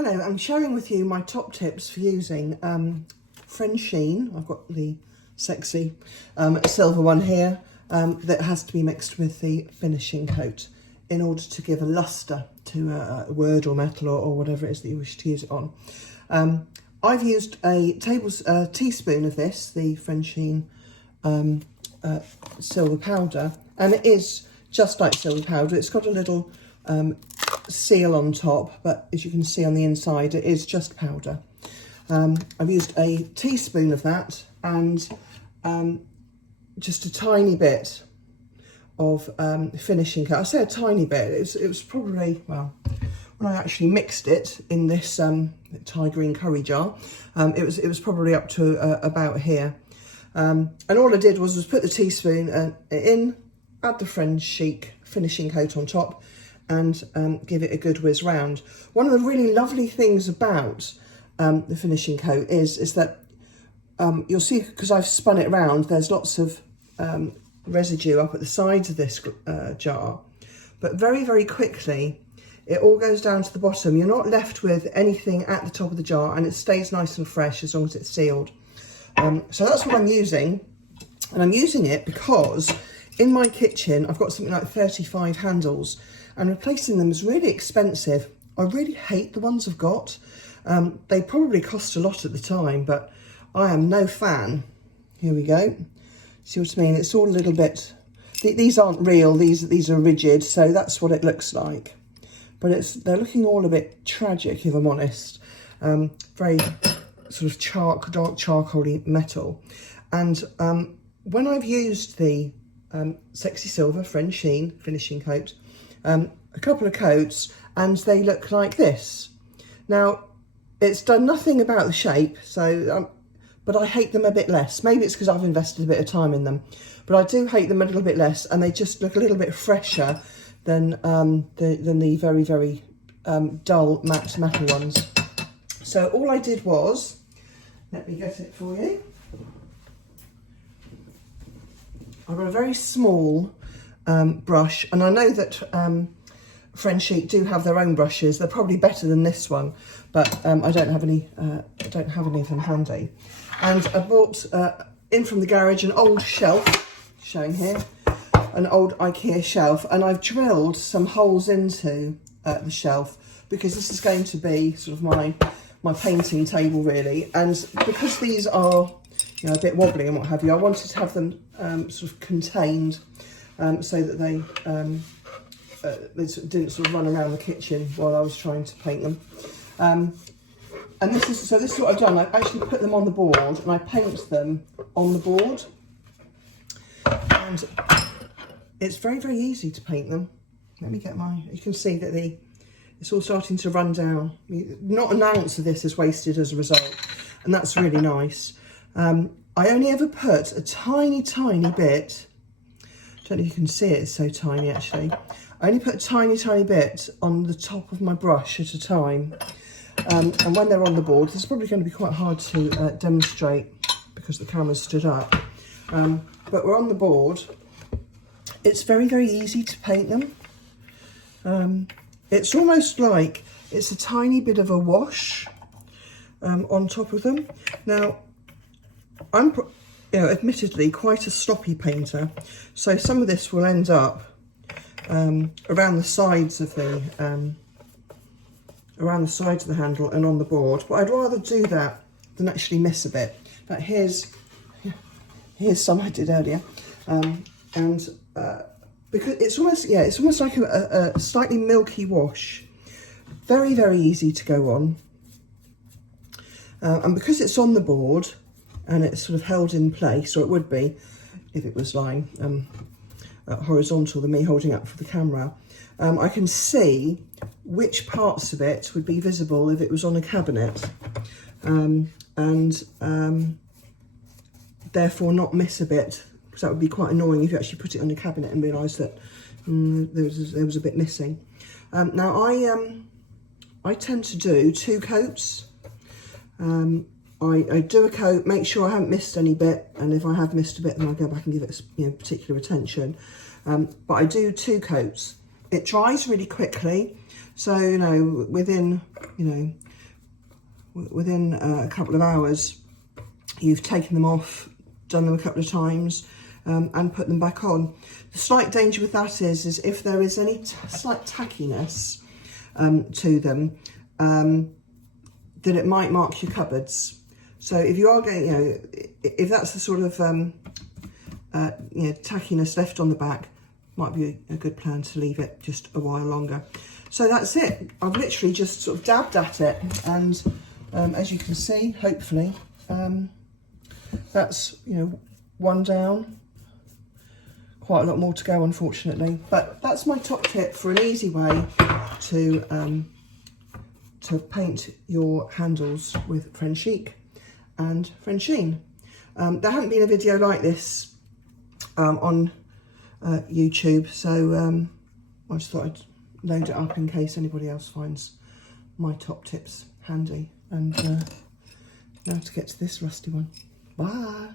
Hello, I'm sharing with you my top tips for using Frensheen. I've got the sexy silver one here that has to be mixed with the finishing coat in order to give a lustre to a wood or metal or whatever it is that you wish to use it on. I've used a teaspoon of this, the Frencheen silver powder, and it is just like silver powder. It's got a little seal on top, but as you can see on the inside, it is just powder. I've used a teaspoon of that and just a tiny bit of finishing coat. I say a tiny bit, it was probably, well, when I actually mixed it in this Thai green curry jar, it was probably up to about here. And all I did was put the teaspoon in, add the Frenchic finishing coat on top, and give it a good whiz round. One of the really lovely things about the finishing coat is that you'll see, because I've spun it around, there's lots of residue up at the sides of this jar, but very, very quickly it all goes down to the bottom. You're not left with anything at the top of the jar, and it stays nice and fresh as long as it's sealed. So that's what I'm using, and I'm using it because in my kitchen I've got something like 35 handles, and replacing them is really expensive. I really hate the ones I've got. They probably cost a lot at the time, but I am no fan. Here we go. See what I mean? It's all a little bit, these aren't real, these are rigid, so that's what it looks like. But they're looking all a bit tragic, if I'm honest. Very sort of dark charcoaly metal. And when I've used the Sexy Silver Frencheen finishing coat, a couple of coats, and they look like this. Now, it's done nothing about the shape, so but I hate them a bit less. Maybe it's because I've invested a bit of time in them, but I do hate them a little bit less, and they just look a little bit fresher than the very, very dull matte metal ones. So all I did was, let me get it for you. I've got a very small brush, and I know that Frenchic do have their own brushes. They're probably better than this one, but I don't have any of them handy. And I bought in from the garage an old shelf, showing here, an old IKEA shelf, and I've drilled some holes into the shelf because this is going to be sort of my painting table, really. And because these are, you know, a bit wobbly and what have you, I wanted to have them sort of contained so that they didn't sort of run around the kitchen while I was trying to paint them. And this is what I've done. I actually put them on the board and I paint them on the board. And it's very, very easy to paint them. Let me get you can see that it's all starting to run down. Not an ounce of this is wasted as a result, and that's really nice. I only ever put a tiny, tiny bit, I don't know if you can see it, it's so tiny actually. I only put a tiny, tiny bit on the top of my brush at a time. And when they're on the board, this is probably going to be quite hard to demonstrate because the camera's stood up. But we're on the board. It's very, very easy to paint them. It's almost like it's a tiny bit of a wash on top of them. Now, I'm, admittedly quite a sloppy painter, so some of this will end up around the sides of the handle and on the board. But I'd rather do that than actually miss a bit. But here's some I did earlier, because it's almost like a slightly milky wash. Very, very easy to go on, and because it's on the board and it's sort of held in place, or it would be if it was lying horizontal than me holding up for the camera, I can see which parts of it would be visible if it was on a cabinet, and therefore not miss a bit, because that would be quite annoying if you actually put it on a cabinet and realise that there was a bit missing. Now I tend to do 2 coats. I do a coat, make sure I haven't missed any bit, and if I have missed a bit, then I go back and give it particular attention. But I do 2 coats. It dries really quickly, so within within a couple of hours, you've taken them off, done them a couple of times, and put them back on. The slight danger with that is if there is any slight tackiness to them, then it might mark your cupboards. So if you are going, you know, if that's the sort of tackiness left on the back, might be a good plan to leave it just a while longer. So that's it. I've literally just sort of dabbed at it, and as you can see, hopefully, that's, you know, one down. Quite a lot more to go, unfortunately, but that's my top tip for an easy way to paint your handles with Frenchic and Frensheen. There hadn't been a video like this on YouTube, so I just thought I'd load it up in case anybody else finds my top tips handy. And now to get to this rusty one. Bye.